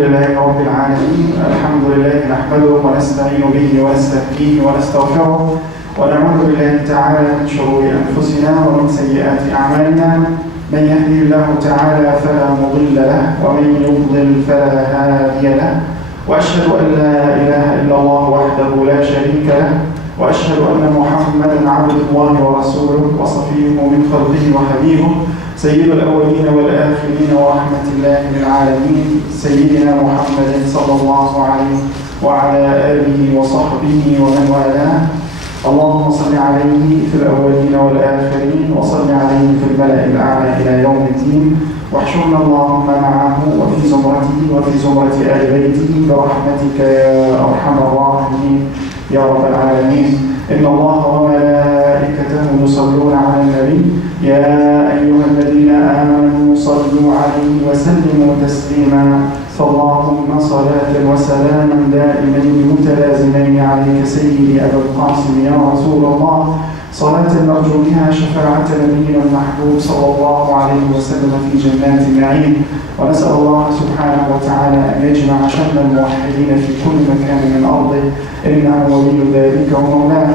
لله رب العالمين. الحمد لله نحمده ونستعين به ونستهديه ونستغفره ونعوذ بالله تعالى من شرور أنفسنا ومن سيئات أعمالنا. من يهده الله تعالى فلا مضل له ومن يضلل فلا هادي له، وأشهد أن لا إله إلا الله وحده لا شريك له، وأشهد أن محمدا عبد الله ورسوله وصفيه من خلقه وحبيبه، سيد الأولين والآخرين ورحمة الله للعالمين، سيدنا محمد صلى الله عليه وعلى آله وصحبه ومن والاه. اللهم صل عليه في الأولين والآخرين، وصل عليه في الملأ الأعلى إلى يوم الدين، واحشرنا اللهم معه وفي زمرته وفي زمرة آل بيته برحمتك يا أرحم الراحمين يا رب العالمين. إن الله وملائكته يصلون على النبي يا أيها الذين آمنوا صلوا عليه وسلموا تسليما. فاللهم صلاة وسلاما دائمين متلازمين عليك سيدي أبا القاسم يا رسول الله، صلاة نرجو بها شفاعة نبينا المحبوب صلى الله عليه وسلم في جنات النعيم. ونسأل الله سبحانه وتعالى أن يجمع شمل الموحدين في كل مكان من أرضه، إنه ولي ذلك ومولاه.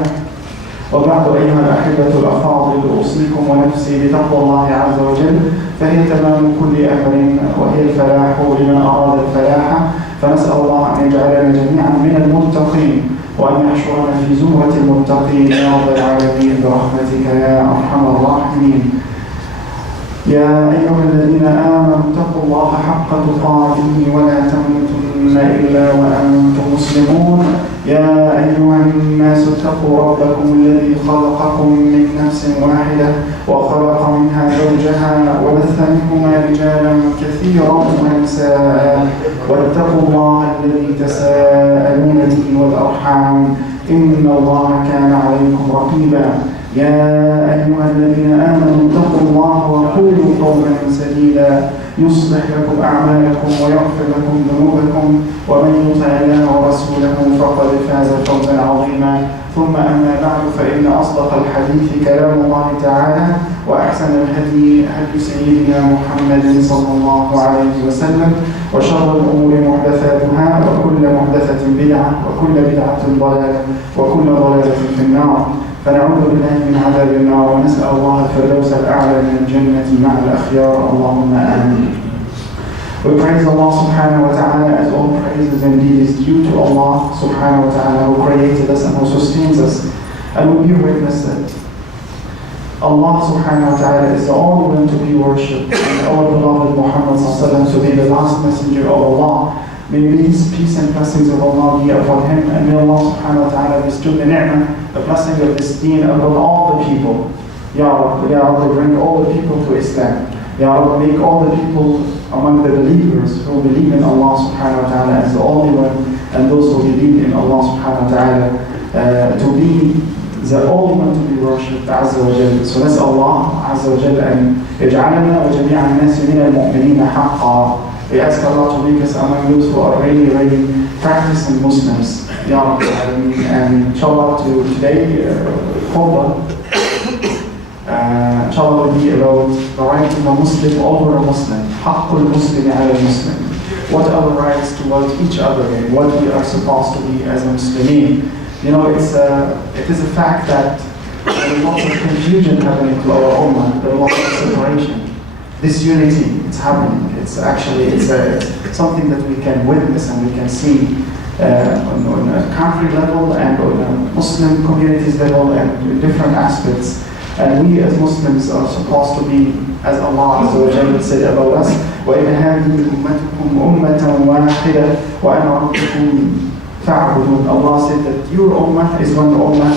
وبعد أيها الأحبة الأفاضل، أوصيكم ونفسي بتقوى الله عز وجل، فهي تمام كل أمر وهي الفلاح لمن أراد الفلاح. فنسأل الله أن يجعلنا جميعا من المتقين وأن يحشرنا في زمرة المتقين يا رب العالمين برحمتك يا أرحم الراحمين. يا أيها الذين آمنوا اتقوا الله حق تقاته ولا تموتن إلا وأنتم مسلمون. يا أيها الناس اتقوا ربكم الذي خلقكم من نفس واحدة وخلق منها زوجها وبث منهما رجالا كثيرا ونساء، واتقوا الله الذي تساءلون به والأرحام إن الله كان عليكم رقيبا. يا أيها الذين آمنوا اتقوا الله وقولوا قولا سديدا يصلح لكم أعمالكم ويغفر لكم ذنوبكم، ومن يطع الله ورسوله فقد فاز فوزا عظيما. ثم أما بعد، فإن أصدق الحديث كلام الله تعالى، وأحسن الهدي هدي سيدنا محمد صلى الله عليه وسلم، وشر الأمور محدثاتها، وكل محدثة بدعة، وكل بدعة ضلالة، وكل ضلالة في النار. فنعوذ بالله من عذاب النار، ونسأل الله الفردوس الأعلى من الجنة مع الأخيار. اللهم آمين. We praise Allah subhanahu wa ta'ala, as all praises indeed is due to Allah subhanahu wa ta'ala, who created us and who sustains us. And we bear witness that Allah subhanahu wa ta'ala is the only one to be worshipped, and our beloved Muhammad sallallahu to be the last messenger of Allah. May peace and blessings of Allah be upon him, and may Allah subhanahu wa ta'ala bestow the ni'mah, the blessing of this deen upon all the people. Ya Rabbi, Ya Rabbi, bring all the people to Islam. Ya Rabbi, make all the people among the believers who believe in Allah subhanahu wa ta'ala as the only one, and those who believe in Allah subhanahu wa ta'ala to be the only one to be worshipped عز وجل. So let's Allah عز وجل أن يجعلنا وجميع الناس من المؤمنين حقا. We ask Allah to make us among those who are really practicing Muslims. Ya Rabbi, and inshallah today khutbah inshallah will be about the right of a Muslim over a Muslim. Haqqul Muslim ala Muslim. What are the rights towards each other and what we are supposed to be as a Muslimin. You know, it is a fact that there is lots of confusion happening to our ummah. There is lots of separation. This unity, it's happening. It's something that we can witness and we can see on a country level and on a Muslim communities level and in different aspects. And we as Muslims are supposed to be, as Allah Azza wa Jalla said about us, وَإِنْ هَذِهِ أُمَّتُكُمْ أُمَّةً وَاحِدَةً وَأَنَا رَبُّكُمْ فَاعْبُدُونَ. Allah said that your ummah is one ummah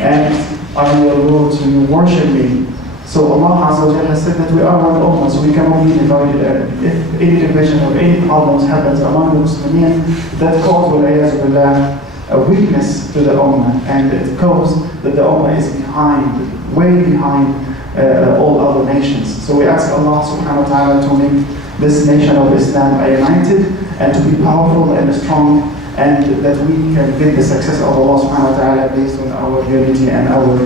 and I will go to worship me. So Allah Azza wa Jalla said that we are one ummah, so we cannot be divided. And if any division or any problems happens among the Muslimin, that causes a weakness to the ummah, and it causes that the ummah is way behind all other nations. So we ask Allah subhanahu wa ta'ala to make this nation of Islam united and to be powerful and strong, and that we can get the success of Allah subhanahu wa ta'ala based on our unity and our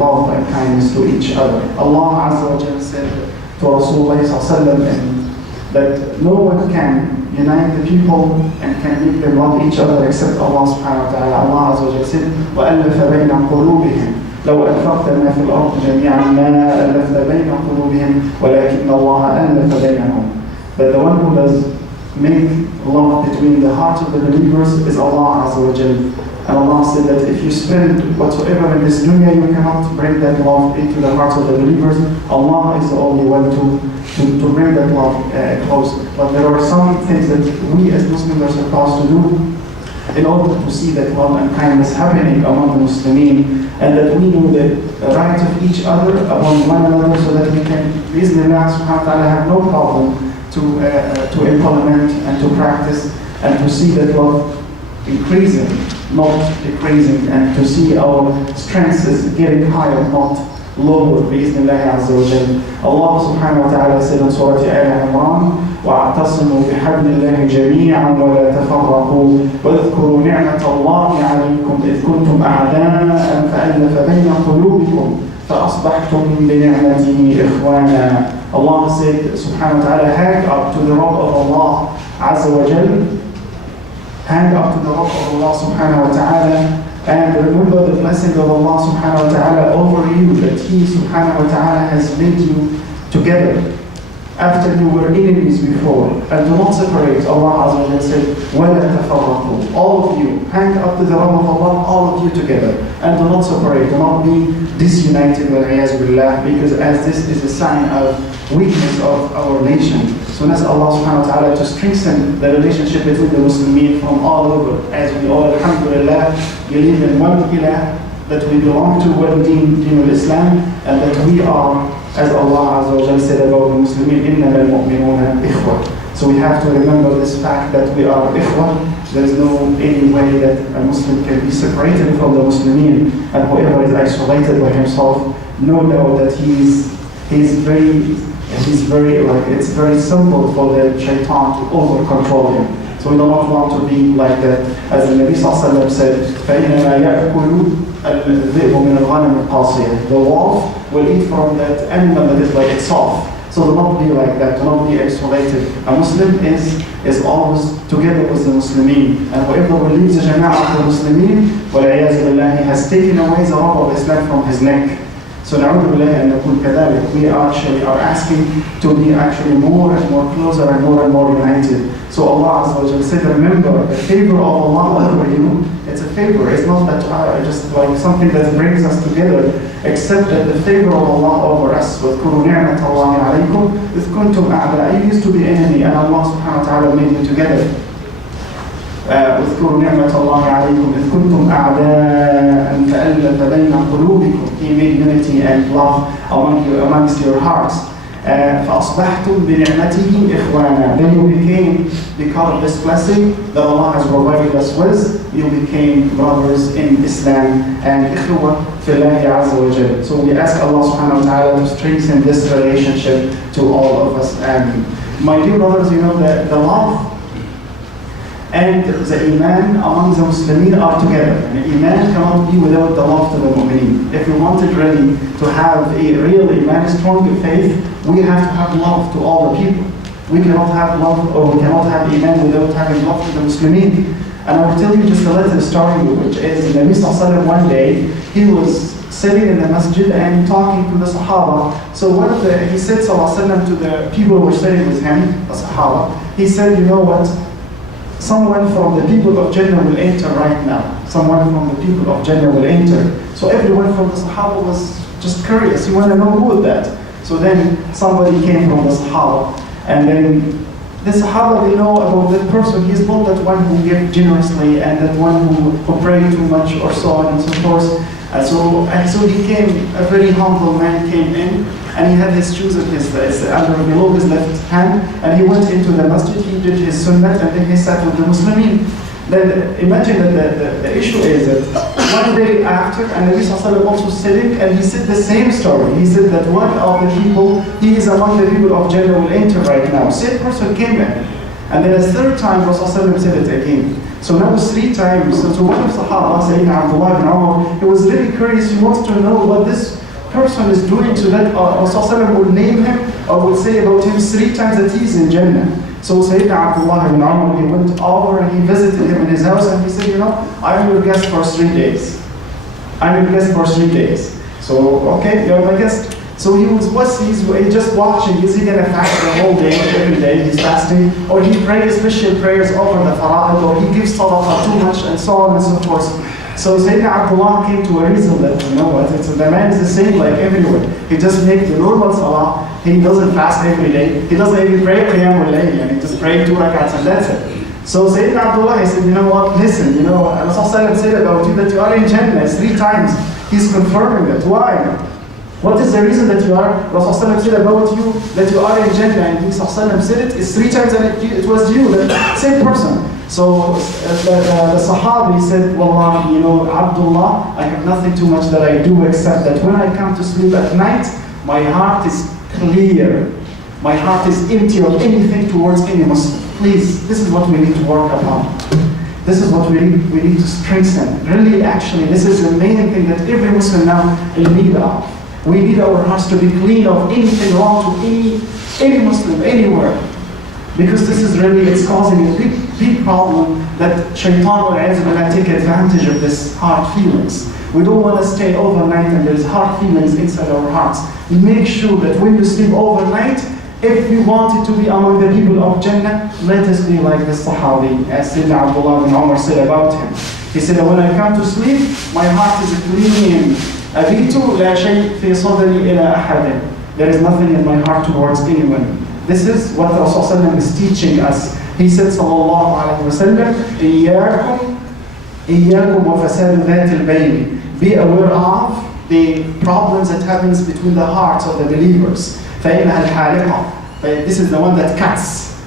love and kindness to each other. Allah Azza wa Jalla said to Rasulullah sallallahu alaihi wasallam in that no one can unite the people and can make them love each other except Allah subhanahu wa ta'ala. Allah Azza wa Jalla said, وَأَلَّفَ بَيْنَ قُلُوبِهِمْ لو أنفقت ما في الأرض جميعا ما ألفت بين قلوبهم ولكن الله ألف بينهم. But the one who does make love between the hearts of the believers is Allah Azza wa Jalla. And Allah said that if you spend whatsoever in this dunya, you cannot bring that love into the hearts of the believers. Allah is the only one to bring that love closer. But there are some things that we as Muslims are supposed to do in order to see that love and kindness happening among the Muslimin, and that we know the rights of each other among one another, so that we can, Bismillah subhanahu wa ta'ala, have no problem to implement and to practice and to see that love increasing, not decreasing, and to see our strength is getting higher, not lower, Bismillah azza wa jalla. Allah subhanahu wa ta'ala said in Surah Al-Imam, وَاعْتَصِمُوا بِحَبْلِ اللَّهِ جَمِيعًا وَلَا تَفَرَّقُوا وَاذْكُرُوا نِعْمَةَ اللَّهِ عَلَيْكُمْ إِذْ كُنْتُمْ أَعْدَاءً فَأَلَّفَ بَيْنَ قُلُوبِكُمْ فَأَصْبَحْتُمْ بِنِعْمَتِهِ إِخْوَانًا. Allah said, subhanahu wa ta'ala, hang up to the rock of Allah azza wa jalla, hang up to the rock of Allah subhanahu wa ta'ala, and remember the blessing of Allah subhanahu wa ta'ala over you, that He subhanahu wa ta'ala has made you together after you were enemies before. And do not separate. Allah Azza wa Jalla said, وَلَا تَفَرَّقُوا. All of you, hang up to the rock of Allah, all of you together. And do not separate, do not be disunited, وَالْعِيَاذُ بِاللَّهِ, because as this is a sign of weakness of our nation. So let's Allah subhanahu wa ta'ala to strengthen the relationship between the Muslimin from all over, as we all, alhamdulillah, believe in one ilah, that we belong to one deen al-Islam, and that we are, as Allah Azza wa Jalla said about the Muslimin, إِنَّمَا الْمُؤْمِنُونَ إِخْوَةٌ. So we have to remember this fact that we are ikhwah. There is no any way that a Muslim can be separated from the Muslimin, and whoever is isolated by himself, no doubt that he's very like, it's very simple for the shaitan to over control him. So we do not want to be like that. As the Nabi sallallahu alaihi wasallam said, فَإِنَّمَا يَأْكُلُ الذئب من الغنم القاسية. The wolf will eat from that animal that is like it's soft. So do not be like that, do not be isolated. A Muslim is always together with the Muslimin. And whoever leaves the Jama'ah of the Muslimin, وَالْعِيَاذُ بِاللَّهِ, he has taken away the robe of Islam from his neck. So نعوذ بالله أن نكون كذلك. We actually are asking to be actually more and more closer and more united. So Allah Azza wa Jalla said, remember the favor of Allah over you. It's a favor. It's not that just like something that brings us together, except that the favor of Allah over us. وَاذْكُرُوا نِعْمَةَ اللَّهِ عَلَيْكُمْ إِذْ كُنْتُمْ أَعْدَاءً. You used to be enemy, and Allah subhanahu wa ta'ala made you together. واذكروا نعمة الله عليكم إذ كنتم أعداء فألف بين قلوبكم. He made unity and love amongst your hearts. فأصبحتم بنعمته إخوانا. Then you became, because of this blessing that Allah has provided us with, you became brothers in Islam and إخوة في الله عز وجل. So we ask Allah subhanahu wa ta'ala to strengthen this relationship to all of us. And my dear brothers, you know that the love and the Iman among the Muslimin are together. And Iman cannot be without the love to the Mu'mineen. If we wanted really to have a real Iman, strong faith, we have to have love to all the people. We cannot have love, or we cannot have Iman without having love to the Muslimin. And I will tell you just a little story, which is Nabi sallallahu alaihi wasallam, one day, he was sitting in the masjid and talking to the Sahaba. So he said sallallahu alaihi wasallam to the people who were sitting with him, the Sahaba, he said, you know what? Someone from the people of Jannah will enter right now. Someone from the people of Jannah will enter. So everyone from the Sahaba was just curious. You want to know who is that? So then somebody came from the Sahaba. And then the Sahaba, they know about that person. He's not that one who gave generously and that one who prayed too much or so on and so forth. And so he came, a very humble man came in, and he had his shoes in his below his left hand, and he went into the masjid, he did his sunnah, and then he sat with the Muslimin. Then imagine that the issue is that one day after, and Nabi sallallahu also sitting, and he said the same story. He said that one of the people, he is among the people of Jannah, will enter right now. Same person came in. And then a third time, Rasulullah said it again. So now it's 3 times. So one of the Sahaba, Sayyidina Abdullah ibn Umar, he was very curious. He wants to know what this person is doing, so that Rasulullah will name him or will say about him 3 times that he's in Jannah. So Sayyidina Abdullah ibn Umar, he went over and he visited him in his house and he said, you know, I'm your guest for 3 days. I'm your guest for 3 days. So, okay, you're my guest. So he's just watching, is he going to fast the whole day, every day he's fasting, or he prays special prayers over the fara'id, or he gives sadaqah too much, and so on and so forth. So Sayyidina Abdullah came to a reason that, you know what, the man is the same like everywhere. He just makes the normal salah, he doesn't fast every day, he doesn't even pray qiyamul layl, and he just prays 2 rakats and that's it. So Sayyidina Abdullah, he said, you know what, listen, you know, Rasulullah said about you that you are in Jannah 3 times. He's confirming that. Why? What is the reason that you are, Rasulullah said about you that you are in Jannah, and Rasulullah said it is 3 times and it was you, the same person. So the Sahabi said, Wallah, you know, Abdullah, I have nothing too much that I do except that when I come to sleep at night, my heart is clear. My heart is empty of anything towards any Muslim. Please, this is what we need to work upon. This is what we need to strengthen. Really, actually, this is the main thing that every Muslim now will need of. We need our hearts to be clean of anything wrong to any Muslim, anywhere. Because this is really, it's causing a big problem that shaitan will take advantage of this heart feelings. We don't want to stay overnight and there's heart feelings inside our hearts. Make sure that when you sleep overnight, if we wanted to be among the people of Jannah, let us be like the Sahabi, as Sayyidina Abdullah ibn Umar said about him. He said that when I come to sleep, my heart is clean. أبيت لا شيء في صدري إلى أحد. There is nothing in my heart towards anyone. This is what Rasulullah is teaching us. He said, sallallahu alayhi wa sallam, إياكم وفساد ذات البين. Be aware of the problems that happens between the hearts of the believers. فإنها الحالقة. This is the one that cuts.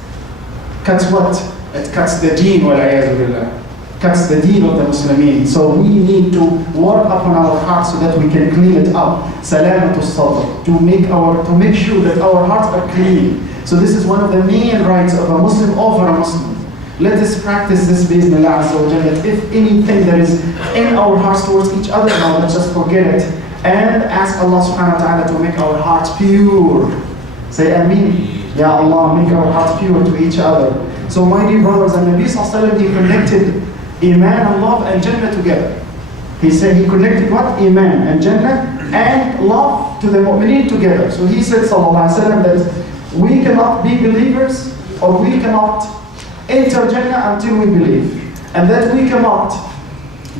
Cuts what? It cuts the deen والعياذ بالله. Cuts the deen of the Muslimin. So we need to work upon our hearts so that we can clean it up. Salamatu sadr. To make sure that our hearts are clean. So this is one of the main rights of a Muslim over a Muslim. Let us practice this bi'idhnillah azza wa jalla, that if anything that is in our hearts towards each other, now let's just forget it. And ask Allah subhanahu wa ta'ala to make our hearts pure. Say Ameen. Ya Allah, make our hearts pure to each other. So my dear brothers, and Nabi sallallahu alayhi wa sallam, he connected Iman and love and Jannah together. He said he connected what? Iman and Jannah and love to the mu'mineen together. So he said sallallahu alayhi wa sallam that we cannot be believers or we cannot enter Jannah until we believe. And that we cannot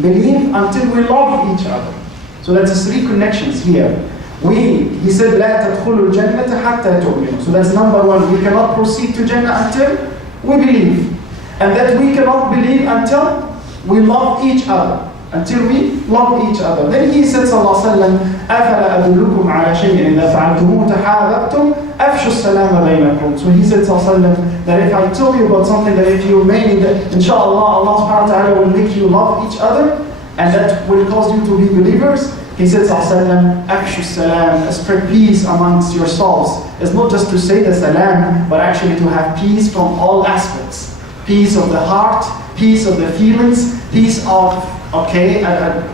believe until we love each other. So that's 3 connections here. He said لا تدخلوا الجنة حتى تؤمنوا. So that's number 1. We cannot proceed to Jannah until we believe. And that we cannot believe until we love each other. Until we love each other. Then he said sallallahu alayhi wa sallam, أَفَلَا أَدُلُّكُمْ عَلَى شَيْءٍ إِذَا فَعَلْتُمُوهُ تَحَابَبْتُمْ أَفْشُوا السَّلَامَ بَيْنَكُمْ. So he said sallallahu alayhi wa sallam, that if I tell you about something that if you remain in that, inshallah, Allah subhanahu wa ta'ala will make you love each other, and that will cause you to be believers. He said sallallahu alayhi wa sallam, أَفْشُوا السَّلَامَ, spread peace amongst yourselves. It's not just to say the salam, but actually to have peace from all aspects. Peace of the heart, peace of the feelings, peace of, okay,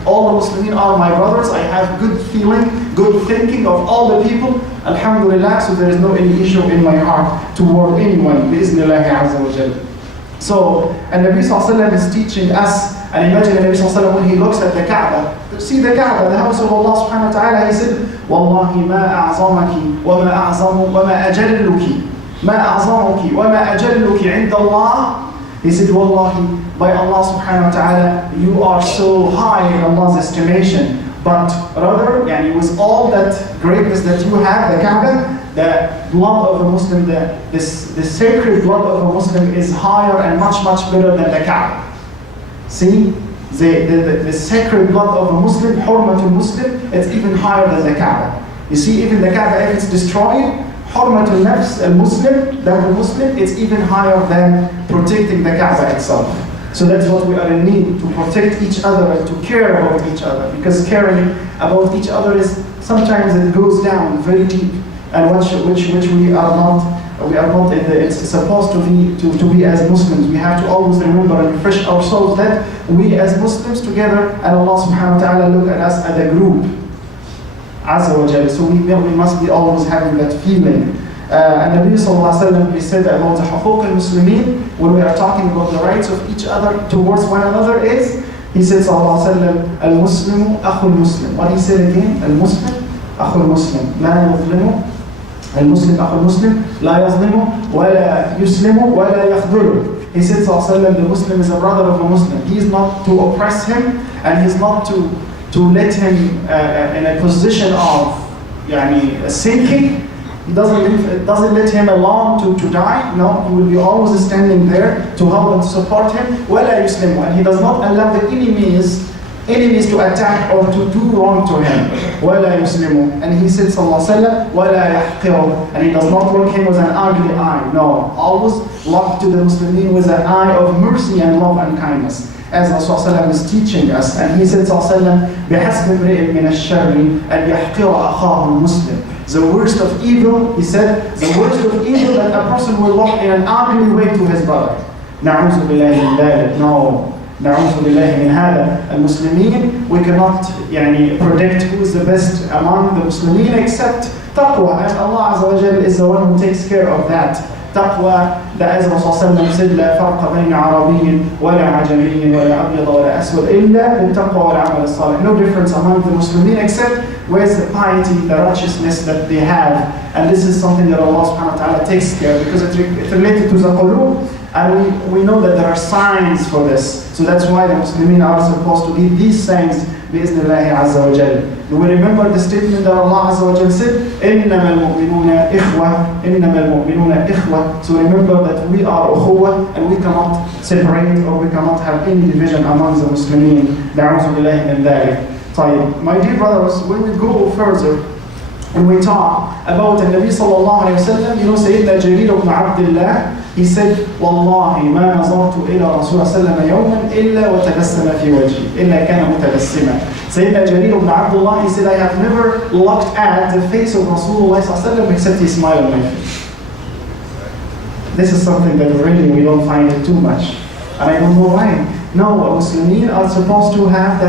all the Muslimin are my brothers. I have good feeling, good thinking of all the people. Alhamdulillah, so there is no any issue in my heart toward anyone. Bi'iznillahi azza wa jalla. So, and Nabi sallallahu alayhi wa sallam is teaching us, and imagine Nabi sallallahu alayhi wa sallam when he looks at the Kaaba, see the Kaaba, the house of Allah subhanahu wa ta'ala, he said, وَاللَّهِ مَا أَعْظَمَكِ وَمَا أَجَلُّكِ ما أعظمك وما أجلك عند الله. He said, Wallahi, by Allah subhanahu wa ta'ala, you are so high in Allah's estimation. But rather, with all that greatness that you have, the Kaaba, the blood of a Muslim, the sacred blood of a Muslim is higher and much better than the Kaaba. See, the sacred blood of a Muslim, Hurmatul Muslim, it's even higher than the Kaaba. You see, even the Kaaba, if it's destroyed, Hurmatul Nafs al-Muslim, that the Muslim, it's even higher than protecting the Kaaba itself. So that's what we are in need, to protect each other and to care about each other. Because caring about each other is, sometimes it goes down very deep. And which we are not it's supposed to be as Muslims. We have to always remember and refresh ourselves that we as Muslims together, and Allah subhanahu wa ta'ala look at us as a group. Azza wa Jal. So we must be always having that feeling. And Nabi sallallahu alayhi wa sallam, he said about the حقوق المسلمين, when we are talking about the rights of each other towards one another is, he said sallallahu alayhi wa sallam, al-Muslimu akhul Muslim. What he said again? Al-Muslim akhul Muslim. لا يظلم المسلم أخو المسلم لا يظلم ولا يسلم ولا يخذله. He said sallallahu alayhi wa sallam, the Muslim is a brother of a Muslim. He is not to oppress him, and he is not to let him in a position of sinking. He doesn't let him alone to die. No, he will be always standing there to help and support him. وَلَا يُسْلِمُ. And he does not allow the enemies to attack or to do wrong to him. وَلَا يُسْلِمُ. And he said, sallallahu alayhi wa sallam, وَلَا يَحْقِرُ. And he does not look him with an ugly eye. No, always look to the Muslimin with an eye of mercy and love and kindness. As Rasulullah is teaching us. And he said, sallallahu alayhi wa sallam, بِحَسْبِ امْرِئٍ مِنَ الشَّرِّ أَنْ يَحْقِرَ أَخَاهُ الْمُسْلِمِ. The worst of evil, he said, the worst of evil that a person will look in an ugly way to his brother. نعوذ بالله من ذلك. No. نعوذ بالله من هذا. المسلمين, we cannot predict who is the best among the Muslimin except taqwa. And Allah Azza wa Jal is the one who takes care of that. Taqwa, that as Rasulullah said, لا فرق بين عربي ولا عجمي ولا أبيض ولا أسود إلا بالتقوى والعمل الصالح. No difference among the Muslimin except where's the piety, the righteousness that they have. And this is something that Allah subhanahu wa ta'ala takes care, because it's related to the qulub, and we know that there are signs for this. So that's why the Muslimin are supposed to give these signs بإذن Azza wa Jal. We remember the statement that Allah Azza wa Jal said, إِنَّمَا الْمُؤْمِنُونَ إِخْوَةٌ إِنَّمَا الْمُؤْمِنُونَ إِخْوَةٌ. So remember that we are ukhuwah, and we cannot separate or we cannot have any division among the Muslimin. نعوذ بالله من ذلك. My dear brothers, when we go further and we talk about the Nabi sallallahu alayhi wa sallam, Sayyidina Jarir ibn Abdullah, he said, والله ما نظرت إلى رسول الله صلى الله عليه وسلم يوما إلا وتبسم في وجهي إلا كان متبسما. Sayyidina Jarir ibn Abdullah, he said, I have never looked at the face of Rasulullah sallallahu alayhi wa sallam except he smiled on my face. This is something that really we don't find it too much. And I don't know why. No, Muslimin are supposed to have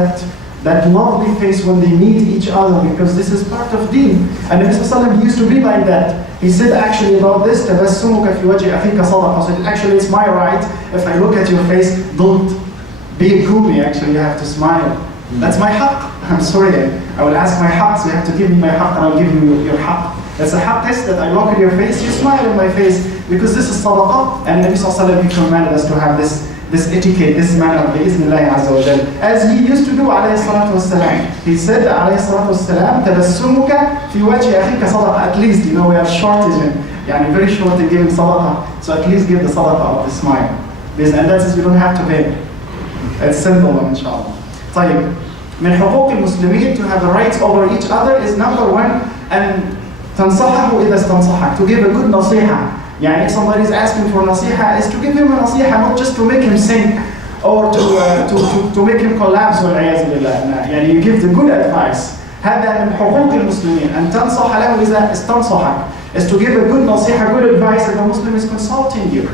that lovely face when they meet each other, because this is part of deen. And Nabi sallallahu alayhi wa sallam used to be like that. He said actually about this, تَبَسُّمُكَ فِي وَجْهِ أَخِيكَ صَدَقَةٌ. So actually it's my right, if I look at your face, don't be gloomy, actually you have to smile. That's my haqq. I'm sorry, I will ask my haqq, so you have to give me my haqq and I'll give you your haqq. That's a haqq test, that I look at your face, you smile in my face, because this is sadaqah. And Nabi sallallahu alayhi wa sallam commanded us to have this etiquette, this manner, bi'iznillahi azza wa jal. As he used to do, alayhi salatu wassalam. He said, alayhi salatu wassalam, tabassumuka fi wajhi akhika sadaqa. At least, we are shortage, very short in giving sadaqah. So at least give the sadaqah of the smile. And that is, we don't have to pay. It's simple, inshallah. طيب. من حقوق المسلمين, to have the rights over each other is number one, and تنصحه إذا استنصحك, to give a good nasiha. If somebody is asking for nasiha, is to give him a nasiha, not just to make him sink or to make him collapse. You give the good advice. هذا من حقوق المسلمين. أن تنصح له إذا استنصحك, is to give a good nasiha, good advice if the Muslim is consulting you.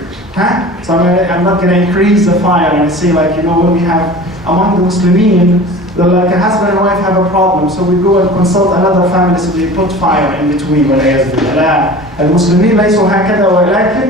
So I'm not going to increase the fire and say when we have among the Muslimin, like a husband and wife have a problem, so we go and consult another family, so they put fire in between. المسلمين ليسوا هكذا, ولكن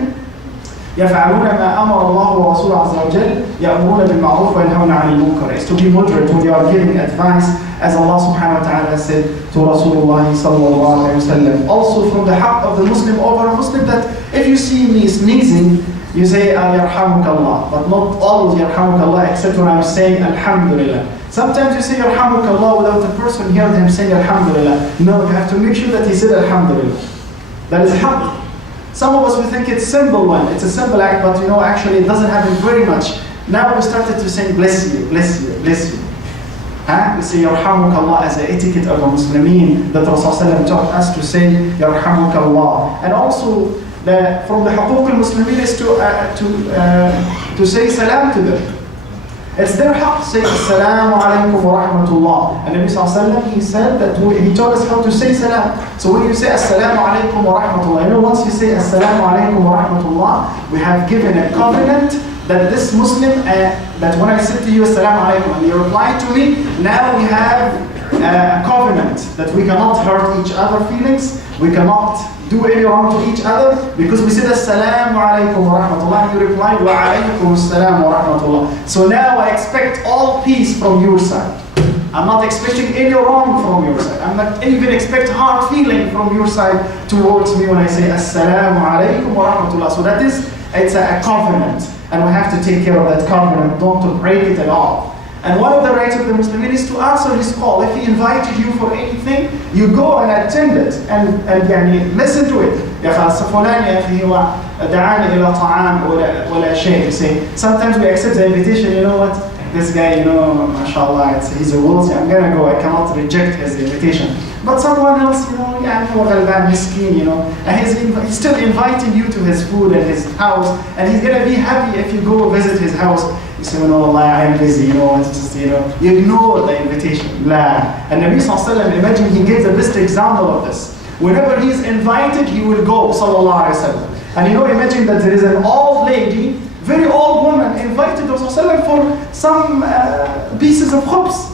يفعلون ما أمر الله ورسوله عز وجل, يأمرون بالمعروف وينهون عن المنكر. Is to be moderate when you are giving advice, as Allah subhanahu wa ta'ala said to Rasulullah sallallahu alayhi wa sallam. Also from the haqq of the Muslim over a Muslim, that if you see me sneezing, you say yarhamukallah, but not always yarhamukallah, except when I'm saying alhamdulillah. Sometimes you say yarhamukallah without the person hearing him saying alhamdulillah. No, you have to make sure that he said alhamdulillah. That is haqq. Some of us, we think it's simple one, it's a simple act, but actually it doesn't happen very much. Now we started to say bless you, bless you, bless you. We say yarhamukallah as an etiquette of the Muslimin, that Rasulullah taught us to say yarhamukallah. And also from the حقوق المسلمين is to say salam to them. It's their haqq, say assalamu alaikum wa rahmatullah. And Nabi sallallahu alayhi wa sallam, he said that he taught us how to say salam. So when you say assalamu alaikum wa rahmatullah, once you say assalamu alaikum wa rahmatullah, we have given a covenant that this Muslim, that when I said to you assalamu alaikum and you reply to me, now we have a covenant that we cannot hurt each other's feelings, we cannot do any wrong to each other, because we said Assalamu alaikum wa rahmatullah, and you replied wa alaikum assalam wa rahmatullah. So now I expect all peace from your side. I'm not expecting any wrong from your side. I'm not even expect hard feeling from your side towards me when I say Assalamu alaikum wa rahmatullah. So that is, it's a covenant, and we have to take care of that covenant, not to break it at all. And one of the rights of the Muslim is to answer his call. If he invited you for anything, you go and attend it and يعني listen to it. يا أخي فلان يا أخي هو دعاني إلى طعام ولا شيء. Say sometimes we accept the invitation. You know what? This guy, you know, mashallah, he's a wealthy. I'm gonna go. I cannot reject his invitation. But someone else, you know, يعني هو غلبان مسكين, you know, and he's still inviting you to his food and his house, and he's gonna be happy if you go visit his house. You say, no, Allah, I'm busy, you know, it's just, you know, you ignore the invitation. La. And Nabi Sallallahu Alaihi Wasallam, imagine he gives the best example of this. Whenever he's invited, he will go, Sallallahu Alaihi Wasallam. And you know, imagine that there is an old lady, very old woman, invited Rasulullah for some pieces of khubz,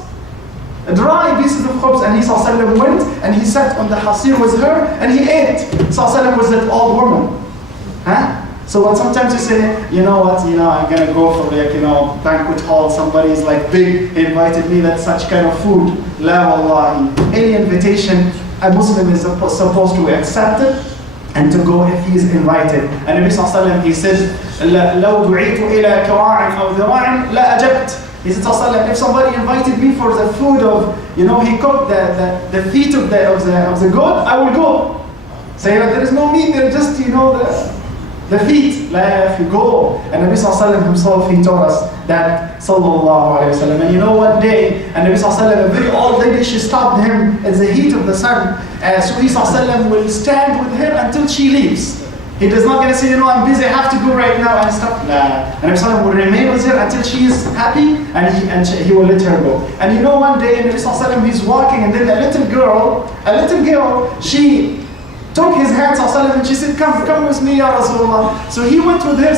dry pieces of khubz, and he Sallallahu went and he sat on the hasir with her and he ate. Sallallahu with that old woman. Huh? So when sometimes you say, you know what, you know, I'm gonna go for like, you know, banquet hall, somebody is like big, invited me, that's such kind of food. La wallahi. Any invitation, a Muslim is supposed to accept it and to go if he is invited. And Nabi Sallallahu Alaihi Wasallam, he said, لو دعيت إلى كراع أو ذراع لا أجبت. He said, if somebody invited me for the food of, you know, he cooked the feet of the goat, I will go. Say, there is no meat, they're just, you know, the feet, if you go. And Nabi Sallallahu Alaihi Wasallam himself, he told us that, Sallallahu Alaihi Wasallam. And you know one day, and Nabi Sallallahu Alaihi Wasallam, a very old lady, she stopped him in the heat of the sun. So he Sallallahu Alaihi Wasallam will stand with her until she leaves. He does not gonna say, you know, I'm busy, I have to go right now and stop. Nah. And Nabi Sallallahu Alaihi Wasallam will remain with her until she is happy, and he will let her go. And you know one day, Nabi Sallallahu Alaihi Wasallam, he's walking, and then a little girl, she took his hand, and she said, come with me, Ya Rasulullah. So he went with her,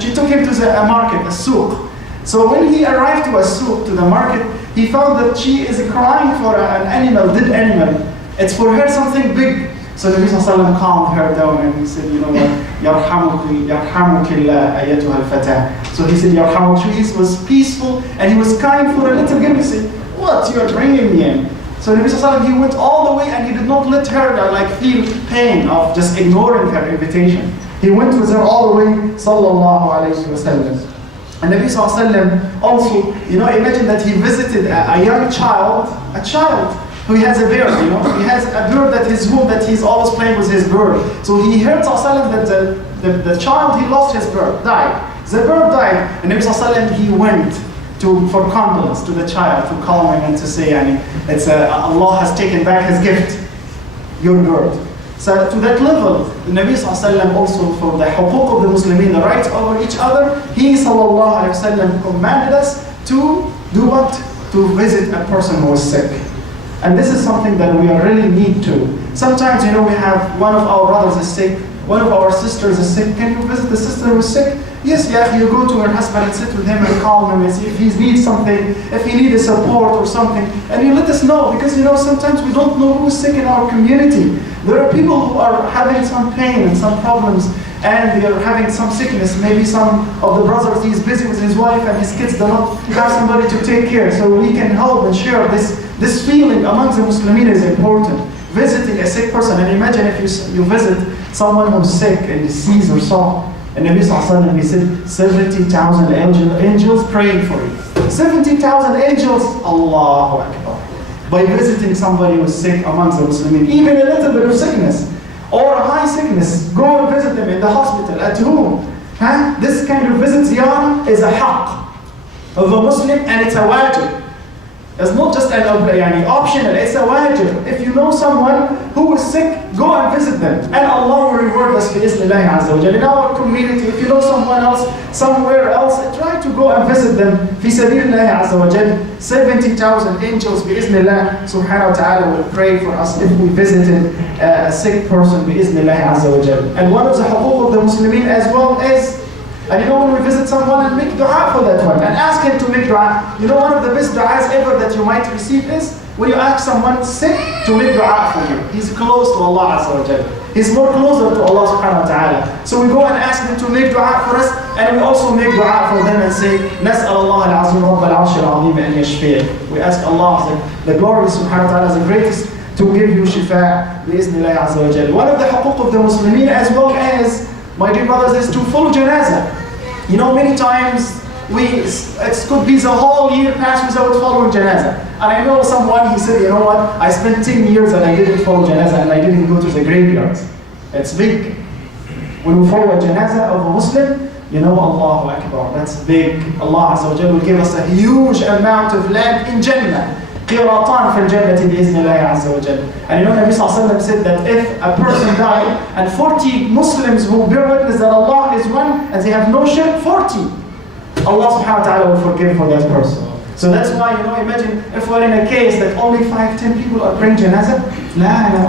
she took him to the market, a souk. So when he arrived to a souk, to the market, he found that she is crying for an animal, dead animal. It's for her something big. So Nabi Sallallahu calmed her down and he said, you know what, Yarhamukillah ayatuha al-fatah. So he said, Yarhamuk, he was peaceful and he was kind for a little girl. He said, what, you are bringing me in? So Nabi Sallallahu he went all the way and he did not let her like feel pain of just ignoring her invitation. He went with her all the way, Sallallahu Alaihi Wasallam. And Nabi Sallallahu also, you know, imagine that he visited a young child, who has a bird, you know, he has a bird that is home, that he's always playing with his bird. So he heard Sallallahu that the child, he lost his bird, died. The bird died, and Nabi Sallallahu he went for condolence to the child, to calm him and to say, it's Allah has taken back his gift, your bird. So to that level, the Nabi Sallallahu also, for the huquq of the Muslimin, the rights over each other, he Sallallahu Alaihi Wasallam commanded us to do what? To visit a person who is sick. And this is something that we really need to. Sometimes, you know, we have one of our brothers is sick, one of our sisters is sick. Can you visit the sister who is sick? Yes, yeah, you go to her husband and sit with him and calm him and see if he needs something, if he needs support or something. And you let us know, because you know, sometimes we don't know who's sick in our community. There are people who are having some pain and some problems, and they are having some sickness. Maybe some of the brothers, he's busy with his wife and his kids do not have somebody to take care. So we can help and share this feeling amongst the Muslimin is important. Visiting a sick person, and imagine if you visit someone who's sick and diseased or so. And Nabi Sallallahu Alaihi Wasallam, he said 70,000 angels praying for you. 70,000 angels, Allahu Akbar. By visiting somebody who's sick amongst the Muslimin, even a little bit of sickness or a high sickness, go and visit them in the hospital, at home. This kind of visit, ziyarah, is a haqq of a Muslim, and it's a wajib. It's not just an optional, it's a wajib. If you know someone who is sick, go and visit them. And Allah will reward us bi-iznillahi azza wa jalla. In our community, if you know someone else, somewhere else, try to go and visit them. Fi sabilillahi azza wa jalla. 70,000 angels bi-iznillah subhanahu wa ta'ala will pray for us if we visited a sick person bi-iznillahi azza wa jalla. And one of the huquq of the Muslimin as well is, and you know, when we visit someone and make dua for that one and ask him to make dua, you know, one of the best du'as ever that you might receive is when you ask someone sick to make dua for you, he's close to Allah Azza wa Jalla. He's more closer to Allah subhanahu wa ta'ala. So we go and ask them to make dua for us, and we also make dua for them and say, نسأل الله العظيم رب العرش العظيم أن يشفيه. We ask Allah, the glory subhanahu wa ta'ala is the greatest, to give you shifa بإذن الله عز وجل. One of the حقوق of the Muslimin, as well as, my dear brothers, is to follow janazah. You know, many times it could be the whole year passed without following janazah. And I know someone, he said, you know what, I spent 10 years and I didn't follow janazah and I didn't go to the graveyards. It's big. When we follow a janazah of a Muslim, you know, Allahu Akbar, that's big. Allah Azza wa Jalla will give us a huge amount of land in Jannah. قِرَاطَانِ فِي الْجَنَّةِ بِإِذْنِ اللَّهِ عَزَّ وَجَلَّ. And you know, Nabi Sallallahu Alaihi Wasallam said that if a person died and 40 Muslims who bear witness that Allah is one and they have no shirk, 40, Allah subhanahu wa ta'ala will forgive for that person. So that's why, you know, imagine if we're in a case that only 5-10 people are praying janazah.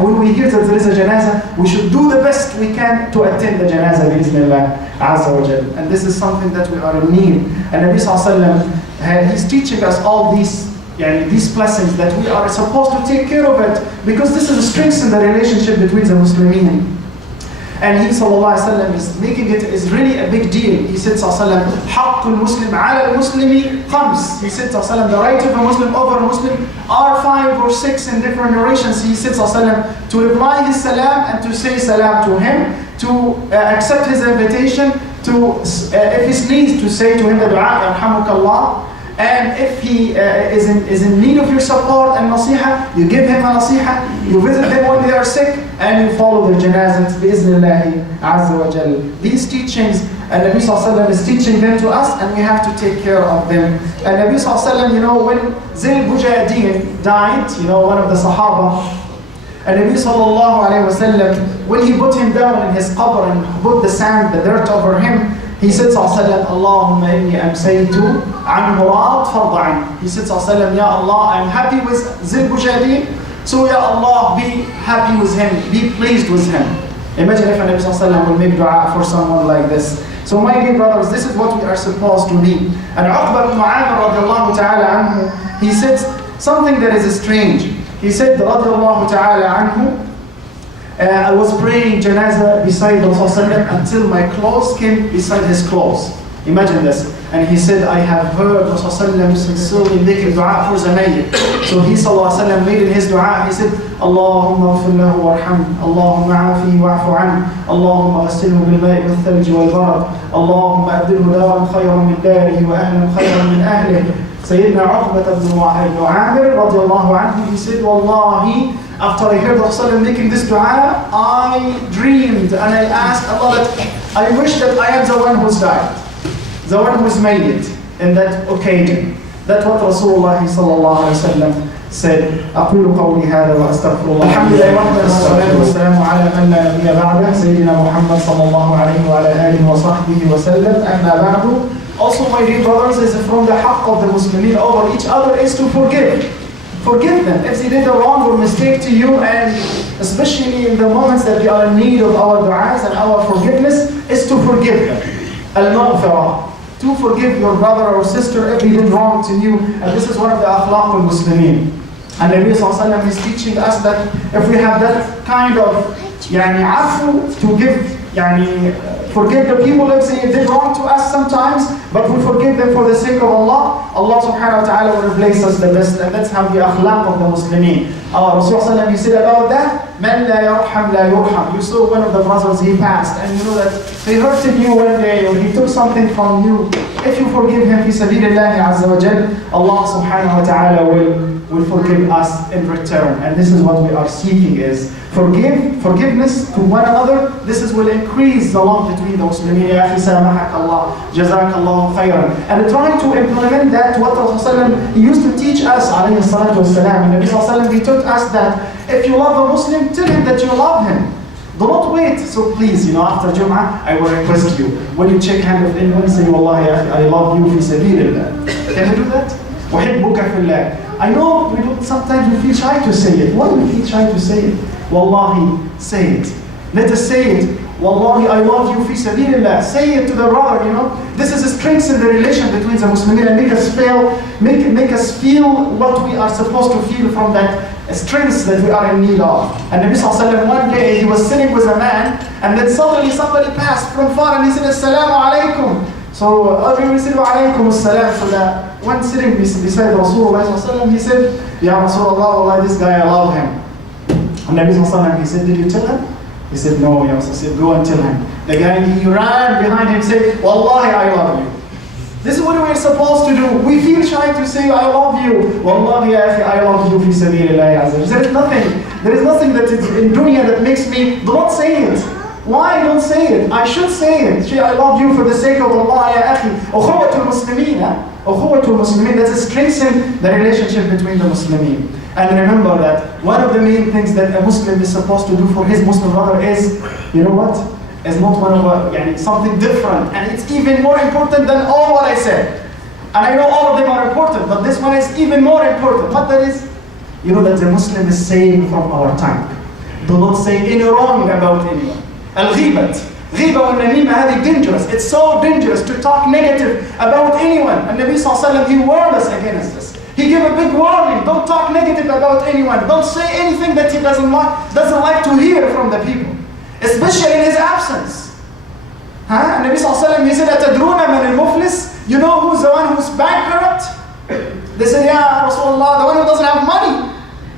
When we hear that there is a janazah, we should do the best we can to attend the janazah bi'idhnillah azza wa jal. And this is something that we are in need. And Nabi Sallallahu Alaihi Wasallam, he's teaching us all these blessings that we are supposed to take care of it, because this is strengthening the relationship between the Muslimin. And he sallallahu alaihi wasallam is making it is really a big deal. He said sallallahu alaihi wasallam, حق المسلم على المسلم خمس. He said sallallahu alaihi wasallam, the right of a Muslim over a Muslim are 5 or 6 in different narrations. He said sallallahu alaihi wasallam, to reply his salam and to say salam to him, to accept his invitation, to if he needs to say to him the dua, yarhamukallah. And if he is in need of your support and nasiha, you give him a nasiha, you visit them when they are sick, and you follow the janazah bi'iznillahi azza wa jal. These teachings, and Nabi Sallallahu Alaihi Wasallam is teaching them to us, and we have to take care of them. And Nabi Sallallahu Alaihi Wasallam, you know, when Zil Bujadin died, you know, one of the Sahaba, and Nabi Sallallahu Alaihi Wasallam, when he put him down in his qabr and put the sand, the dirt over him, he said sallallahu alaihi wasallam, Allahumma inni amsaytu an murad farda. He said sallallahu alaihi wasallam, Ya Allah, I'm happy with Zil Bujadin, so Ya Allah, be happy with him, be pleased with him. Imagine if a Nabi sallallahu alaihi wasallam will make dua for someone like this. So my dear brothers, this is what we are supposed to be. And Uqba ibn Amir radiallahu ta'ala anhu, he said something that is strange. He said radiallahu ta'ala anhu, I was praying janazah beside Rasulullah until my clothes came beside his clothes. Imagine this. And he said, I have heard Rasulullah sincerely making dua for the mayyit. So he sallallahu made in his dua, he said, Allahumma ghfir lahu warham, Allahumma afihi wa'fu an, Allahumma ghassilhu bil ma'i wal thalj wal barad, Allahumma abdilhu daran khayran min darihi wa ahlan khayran min ahlihi. Sayyidina Uqba ibn Amir radiallahu anhu, he said, Wallahi, after I heard Rasulullah making this dua, I dreamed and I asked Allah that I wish that I am the one who's died, the one who's made it in that occasion. That's what Rasulullah sallallahu alaihi wasallam said. أقول قولي هذا وأستغفر الله. الحمد لله وحده والصلاة والسلام على من لا نبي بعده سيدنا محمد صلى الله عليه وعلى آله وصحبه وسلم. أما بعد. Also, my dear brothers, is from the haqq of the Muslimin over each other is to forgive. Forgive them if they did a wrong or mistake to you, and especially in the moments that we are in need of our du'as and our forgiveness, is to forgive them. Al-maghfirah. To forgive your brother or sister if he did wrong to you. And this is one of the akhlaq al-Muslimin. And Nabi Sallallahu Alaihi Wasallam is teaching us that if we have that kind of afu, to give, forgive the people if they did wrong to us sometimes, but we forgive them for the sake of Allah, Allah subhanahu wa ta'ala will replace us the best. And that's how the akhlaq of the Muslimin. Rasulullah, he said about that, Man la yarham la yurham. You saw one of the brothers, he passed, and you know that he hurted you one day, or he took something from you. If you forgive him, fi sabilillahi azza wa jal, Allah subhanahu wa ta'ala will forgive us in return. And this is what we are seeking, is forgiveness to one another. This is will increase the love between the Muslimin. Ya akhi samahak Allah, jazakallahu khayran. And trying to implement that, what Rasulullah he used to teach us, alayhi salatu wasalam. And Nabi sallallahu alayhi wa sallam, he taught us that if you love a Muslim, tell him that you love him. Do not wait. So please, after Jum'ah, I will request you, when you check hand with anyone, say, Wallahi, I love you fi sabilillah. Can you do that? Uhibbuka fillah. I know sometimes we feel shy to say it. Why do we feel shy to say it? Wallahi, say it. Let us say it Wallahi, I love you fi sabilillah. Say it to the brother, you know. This is strengthen the relation between the Muslims and make us feel what we are supposed to feel from that strength that we are in need of. And Nabi Sallallahu Alaihi Wasallam, one day he was sitting with a man, and then suddenly somebody passed from far and he said, Assalamu alaikum. So everyone said, Wa alaikum assalam. So the one sitting beside Rasulullah Sallallahu Alaihi Wasallam, he said, Ya Rasulullah, wallahi, this guy, I love him. And Nabi Sallallahu Alaihi Wasallam, he said, did you tell him? He said, no, Ya Rasulullah. He said, go and tell him. The guy, he ran behind him and said, Wallahi, I love you. This is what we're supposed to do. We feel shy to say, I love you. Wallahi, ya akhi, I love you fi sabilillah. There is nothing that is in dunya that makes me, do not say it. Why don't say it? I should say it. I love you for the sake of Allah, ya akhi. Ukhuwatul Muslimin. Ukhuwatul Muslimin. That is strengthening the relationship between the Muslimin. And remember that one of the main things that a Muslim is supposed to do for his Muslim brother is, you know what? Is not one of something different. And it's even more important than all what I said. And I know all of them are important, but this one is even more important. What that is? You know that the Muslim is saying from our tongue. Do not say any wrong about anyone. Al-ghibat. Ghiba wa namima, هذه dangerous. It's so dangerous to talk negative about anyone. And Nabi Sallallahu Alaihi Wasallam, he warned us against this. He gave a big warning. Don't talk negative about anyone. Don't say anything that he doesn't like to hear from the people, especially in his absence. And Nabi Sallallahu Alaihi Wasallam, he said, "Atadruna man al-muflis?" You know who's the one who's bankrupt? They said, "Ya Rasulullah, the one who doesn't have money,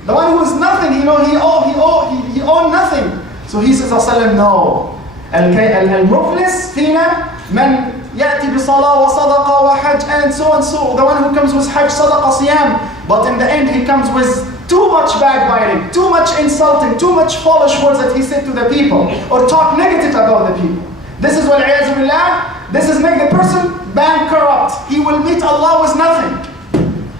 the one who is nothing. You know, he owned nothing." So he says, "No. Al-muflis fina man yati bi salah wa sadaqa wa hajj and so and so. The one who comes with hajj, sadaqa, siyam, but in the end he comes with too much backbiting, too much insulting, too much foolish words that he said to the people, or talk negative about the people. This is wal-'iyadhu billah. This is make the person bankrupt. He will meet Allah with nothing."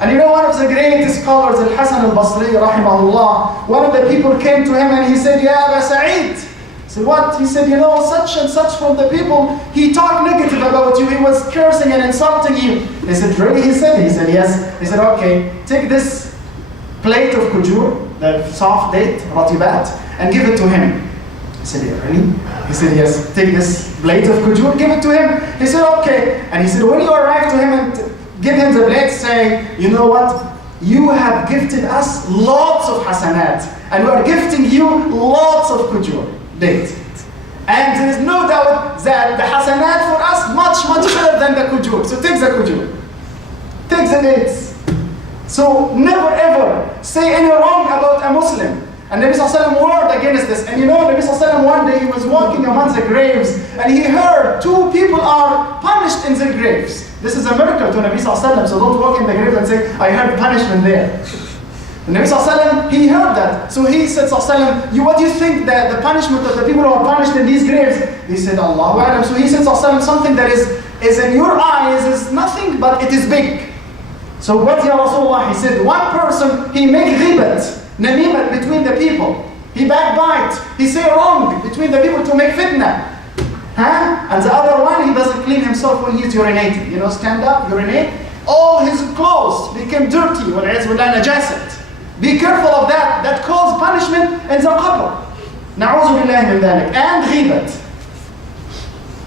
And you know, one of the greatest scholars, Al-Hasan al-Basri, rahimahullah, one of the people came to him and he said, "Ya Aba Sa'id." He said, "What?" He said, "You know, such and such from the people, he talked negative about you. He was cursing and insulting you." He said, "Really?" He said, "Yes." He said, "Okay, take this plate of kujur, the soft date, ratibat, and give it to him." He said, "Yeah, really?" He said, "Yes, take this plate of kujur, give it to him." He said, "Okay." And he said, when you arrive to him and give him the plate, say, "You know what? You have gifted us lots of hasanat, and we are gifting you lots of kujur, date. And there is no doubt that the hasanat for us much better than the kujur. So take the kujur. Take the dates." So never ever say any wrong about a Muslim. And Nabi Sallallahu Alaihi Wasallam warned against this. And you know, Nabi Sallallahu Alaihi Wasallam one day he was walking among the graves and he heard two people are punished in the graves. This is a miracle to Nabi Sallallahu Alaihi Wasallam. So don't walk in the grave and say, "I heard punishment there." The Nabi Sallallahu Alaihi Wasallam, he heard that. So he said, Sallallahu Alaihi Wasallam, "What do you think that the punishment of the people who are punished in these graves?" He said, "Allahu A'lam." So he said, Sallallahu Alaihi Wasallam, something that is in your eyes is nothing, but it is big. So what, Ya Rasulullah? He said, one person, he make ghibat, namimat between the people. He backbite, he say wrong between the people to make fitna. And the other one, he doesn't clean himself when he's urinating. You know, stand up, urinate. All his clothes became dirty. Najasat. Be careful of that. That causes punishment in the qabr. Na'udhu billahi min dhalik. And ghibat.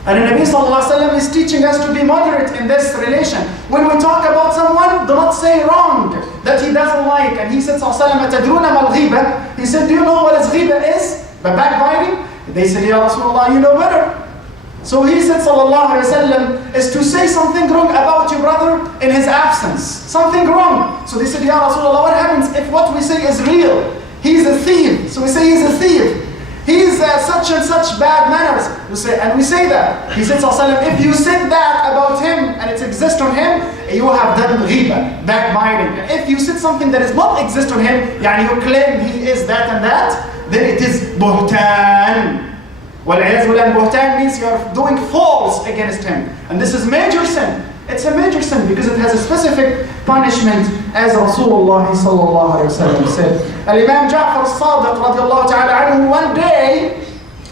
And the Nabi Sallallahu Alaihi Wasallam is teaching us to be moderate in this relation. When we talk about someone, do not say wrong that he doesn't like. And he said, Sallallahu Alaihi Wasallam, "Tadruna mal ghiba?" He said, "Do you know what is ghiba is? The backbiting?" They said, "Ya Rasulullah, you know better." So he said, Sallallahu Alaihi Wasallam, is to say something wrong about your brother in his absence. Something wrong. So they said, "Ya Rasulullah, what happens if what we say is real? He's a thief." So we say he's a thief. He's such and such bad manners. We say that. He said, Sallallahu Alaihi Wasallam, if you said that about him and it exists on him, you have done ghiba, backbiting. And if you said something that is not exist on him, yani you claim he is that and that, then it is buhtan. Wal-'iyadhu billah, buhtan means you are doing false against him. And this is major sin. It's a major sin because it has a specific punishment, as Rasulullah sallallahu alaihi wasallam said. Imam Ja'far al-Sadiq radiallahu ta'ala anhu, one day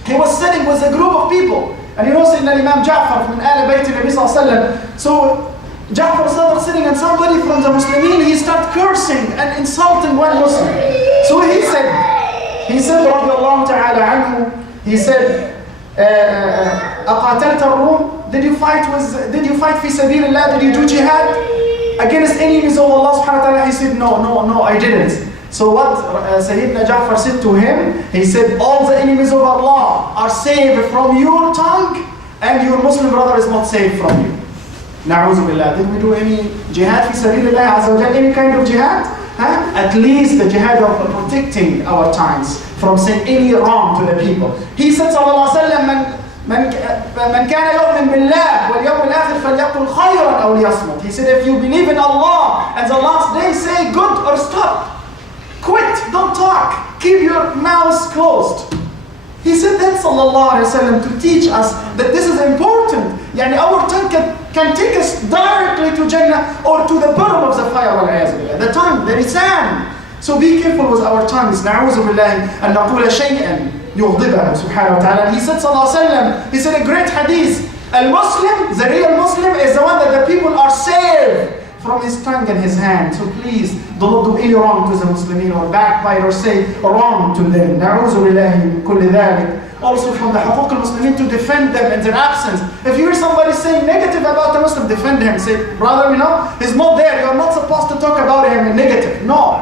he was sitting with a group of people. And you know, Sayyidina Imam Ja'far from Al Bayt Nabi sallallahu alaihi wasallam. So Ja'far al-Sadiq sitting and somebody from the Muslimin, he started cursing and insulting one Muslim. So he said radiallahu ta'ala anhu, he said, أقاتلت الروم? Did you fight في سبيل الله? Did you do jihad against enemies of Allah subhanahu wa ta'ala? He said, no, I didn't. So what Sayyidina Ja'far said to him, he said, all the enemies of Allah are saved from your tongue, and your Muslim brother is not saved from you. Na'udhu billah. Did we do any jihad fi sabilillah azza wa jalla? Any kind of jihad? At least the jihad of protecting our tongues from saying any wrong to the people. He said, sallallahu alayhi wa sallam, من كان يؤمن بالله واليوم الآخر فليقل خيرا أو ليصمت. He said, if you believe in Allah and the last day, say good or stop. Quit, don't talk. Keep your mouth closed. He said that, sallallahu alayhi wa sallam, to teach us that this is important. Yani our tongue can take us directly to Jannah or to the bottom of the fire. The tongue, the lisan. So be careful with our tongues. نعوذ بالله أن نقول شيئا يغضبه سبحانه وتعالى. He said, sallallahu alayhi wa sallam, he said a great hadith. Al-Muslim, the real Muslim, is the one that the people are saved from his tongue and his hand. So please, do not do any wrong to the Muslimin or backbite or say wrong to them. نعوذ بالله من كل ذلك. Also from the حقوق المسلمين to defend them in their absence. If you hear somebody saying negative about a Muslim, defend him. Say, brother, he's not there. You're not supposed to talk about him in negative. No.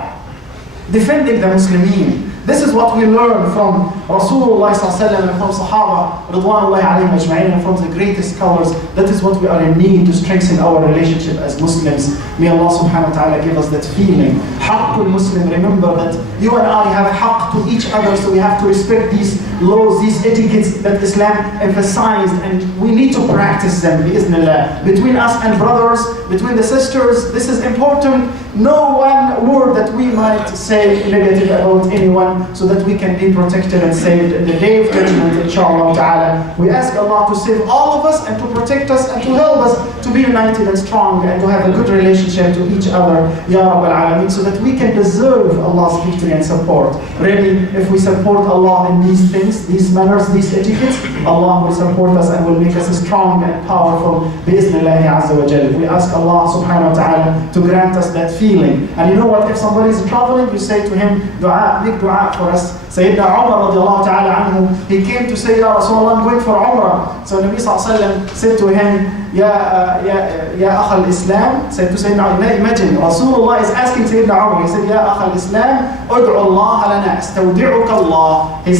Defending the Muslimin. This is what we learn from Rasulullah sallallahu and from Sahaba Ridwanullahi alayhim ajma'in, and from the greatest scholars. That is what we are in need to strengthen our relationship as Muslims. May Allah subhanahu wa ta'ala give us that feeling. Haqqul Muslim, remember that you and I have haqq to each other, so we have to respect these laws, these etiquettes that Islam emphasized, and we need to practice them, bi'idhnillah. Between us and brothers, between the sisters, this is important. No one word that we might say negative about anyone, so that we can be protected and saved in the day of judgment, inshallah ta'ala. We ask Allah to save all of us and to protect us and to help us to be united and strong and to have a good relationship to each other, Ya Rabbal Alameen, so that we can deserve Allah's victory and support. Really, if we support Allah in these things, these manners, these etiquettes, Allah will support us and will make us strong and powerful, bi'iznillahi azza wa jalla. We ask Allah subhanahu wa ta'ala to grant us that feeling. And you know what, if somebody is traveling, you say to him, dua, make dua for us. Sayyidina Umar radiallahu ta'ala anhu, he came to say, Ya Rasulullah, I'm going for Umrah. So Nabi sallallahu alayhi wa sallam said to him, Ya Akh al-Islam, said to Sayyidina Umar, imagine, Rasulullah is asking Sayyidina Umar, he said, Ya Akh al-Islam, ud'u Allah lana, astawdi'uka Allah. He